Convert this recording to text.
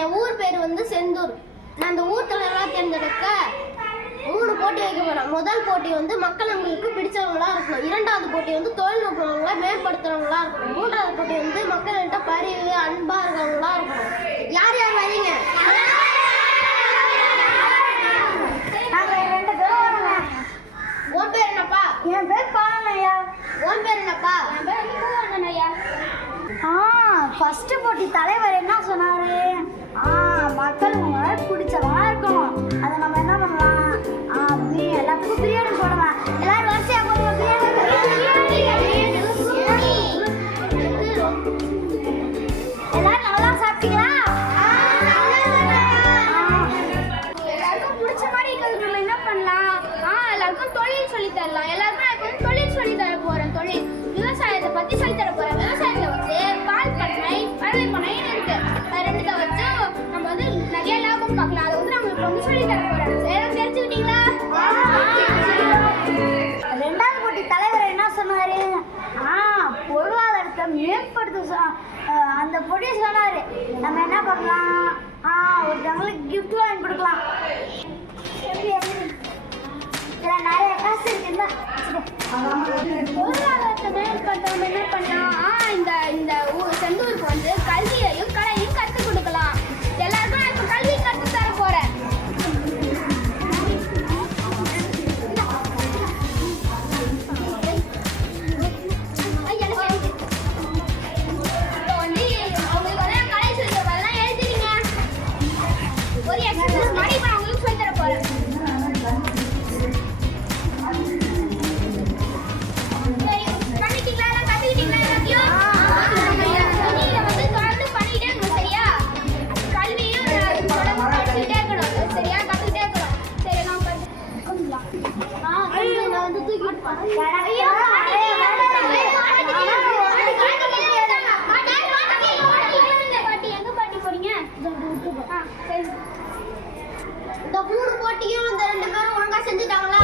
என் ஊர் பேர் வந்து செந்தூர். நான் அந்த ஊர் தலைவராக தேர்ந்தெடுக்க 3 போட்டி வைக்க போறேன். முதல் போட்டி வந்து மக்களுக்கு பிடிச்சவங்களா இருக்கணும். இரண்டாவது போட்டி வந்து தொழில்நுட்பங்களை மேம்படுத்துறவங்களா இருக்கணும். மூன்றாவது போட்டி வந்து மக்கள்கிட்ட பரிவு அன்பா இருக்கவங்களா இருக்கணும். யார் யார் வரீங்க? உன் பேர் என்னப்பா? என் பேர் பாலனையா. உன் பேர் என்னப்பா? என் பேர் பூவண்ணனையா. ஃபர்ஸ்ட் போட்டி தலைவர் என்ன சொன்னாரு? மக்களுக்கு பிடிச்சவங்களா இருக்கணும். அதை நம்ம என்ன பண்ணலாம்? எல்லாத்துக்கும் பிரியாணி போடலாம். எல்லாரும் வரிசையா போடுவோம். எல்லாரும் நல்லா சாப்பிட்டீங்களா? எல்லாருக்கும் பிடிச்ச மாதிரி இருக்கிறது நம்ம என்ன பண்ணலாம்? எல்லாருக்கும் தொழில் சொல்லி தரலாம். எல்லாருக்கும் நான் இப்போ தொழில் சொல்லி தர போறேன். தொழில் விவசாயத்தை பத்தி சொல்லி தர போறேன். விவசாயத்தை வச்சு பால் பண்ணை பறவை பண்ணைன்னு இருக்கு. ரெண்டுத்தை வச்சு நம்ம வந்து நிறைய லாபம் பார்க்கலாம். அதை வந்து நம்மளுக்கு வந்து சொல்லி தர போறேன். எல்லாம் தெரிஞ்சுக்கிட்டீங்களா? ரெண்டாவது போட்டி தலைவர் என்ன சொன்னாரு? பொருளாதாரத்தை மேம்படுத்த அந்த போட்டியை சொன்னாரு. நம்ம என்ன பண்ணலாம்? ஒருத்தவங்களுக்கு கிஃப்ட் வாங்கி கொடுக்கலாம். நிறைய காசு இருக்குன்னா பொருளாதாரத்தை மேம்படுத்த நம்ம என்ன பண்ணலாம்? இந்த செந்தூருக்கு வந்து கல்வியையும் கலையும் கற்றுக் கொடுக்கலாம். எல்லாருக்கும் நான் இப்போ கல்வி கற்று தர போறேன். இந்த 3 போட்டியும் இந்த 2 பேரும் ஒழுங்கா செஞ்சுட்டாங்களா?